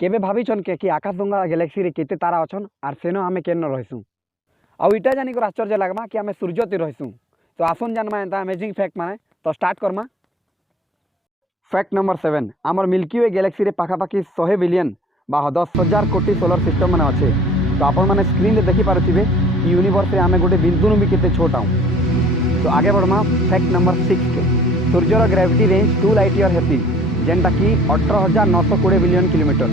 केबे भाविछन के कि आकाशगंगा गैलेक्सी रे केते तारा अछन आर सेनो आमे केन रहिसु आउ इटा जानिकर आश्चर्य लगमा कि आमे सूर्य ती रहिसु। तो आसन जानमा एंता अमेजिंग फैक्ट माने तो स्टार्ट करमा। फैक्ट नंबर 7 आमर मिल्की वे गैलेक्सी रे पाखापाखि 100 बिलियन बा 10,000 कोटी सोलर सिस्टम माने अच्छे। तो आपण मैंने स्क्रीन रे देखि पारुथिबे कि यूनिवर्स रे आमे गोटे बिंदु भी केते छोटा हूँ। तो आगे बढ़मा फैक्ट नंबर 6 के सूर्यर ग्रेविटी रेंज 2 लाइट ईयर हेती जेनटा कि 18,920 billion kilometre.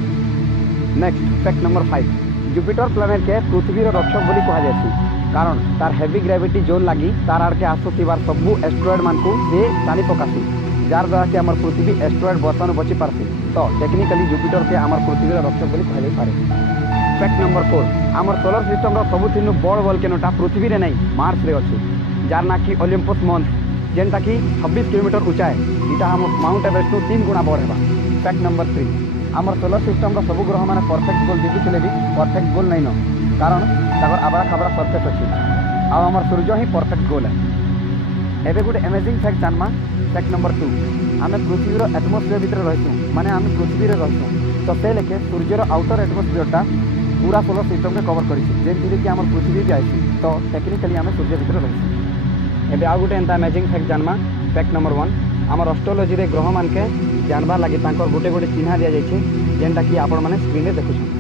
Next fact number 5 Jupiter planet के पृथ्वी रक्षक बोली कहा जायसी कारण तार हेवी ग्रेविटी जोन लगी तार आड़के आसुथिबार सबू एस्ट्रॉयड मान को से टाणी पकासी जार द्वारा कि आमर पृथ्वी एस्ट्रॉयड बर्तन बची पारसी। तो टेक्निकली जुपिटर के आमर पृथ्वी रक्षक बोली कहा जाय पारे। फैक्ट नंबर 4 आमर सोलर सिस्टम रो सबुथिनु बड़ वोल्केनोटा पृथ्वी रे नहीं मार्स रे अछि जार ना कि ओलंपस मंथ जेनटा कि 26 किलोमीटर ऊंचा है। इटा हम माउंट एवरेस्ट 3 गुणा बड़ हेबा। फैक्ट नंबर 3 आमर सोलर सिस्टम रो सब ग्रह माने परफेक्ट गोल दिखुले भी परफेक्ट गोल नहीं न कारण ताकर आबड़ा खाबड़ा सरफेस अछि आ आमर सूर्य ही परफेक्ट गोल है। एबे गुटे अमेजिंग फैक्ट जानमा। फैक्ट नंबर 2 आमे पृथ्वी रो एटमॉस्फेयर भीतर रहिसु माने आमे पृथ्वी रे रहिसु तो से लेके सूर्य रो आउटर एटमॉस्फेयरटा पूरा सोलर सिस्टम के कवर करिछि जेंति कि आमर पृथ्वी भी आइछि। तो टेक्निकली आमे सूर्य भीतर रहिसु। एबे आ गुटे एंता अमेजिंग फैक्ट जानमा। फैक्ट नंबर 1 आमर एस्ट्रोलॉजी रे ग्रह मान के जानबार लगी तांकर गोटे गोटे चिन्हा दिया जाइछे जेनटा कि आपण माने स्क्रीन रे देखुछन।